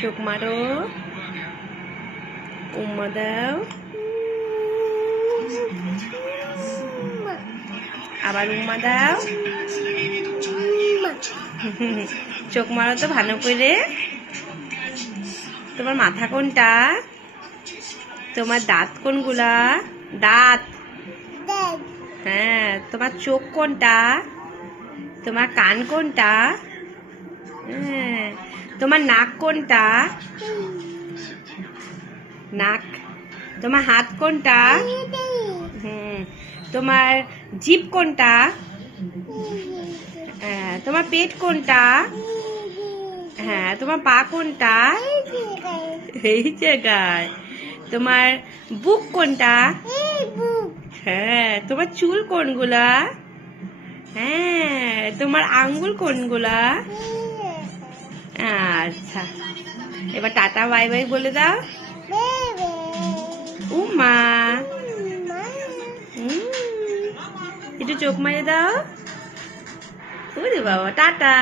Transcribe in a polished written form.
চোখ মারো, উম্মা দাও, আবার উম্মা দাও। চোখ মারো তো ভালো করে। তোমার মাথা কোনটা? তোমার দাঁত কোনগুলা? দাঁত। হ্যাঁ, তোমার চোখ কোনটা? তোমার কান কোনটা? হ্যাঁ, তোমার নাক কোনটা? নাক। তোমার হাত কোনটা? তোমার জিভ কোনটা? হ্যাঁ, তোমার পেট কোনটা? হ্যাঁ, তোমার পা কোনটা? এই জায়গায়। তোমার বুক কোনটা? হ্যাঁ, তোমার চুল কোনগুলা? হ্যাঁ, তোমার আঙ্গুল কোনগুলা? আচ্ছা, এবার টাটা বাই বাই বলে দাও। উমা একটু চোখ মারে দাও। ওরে বাবা, টাটা।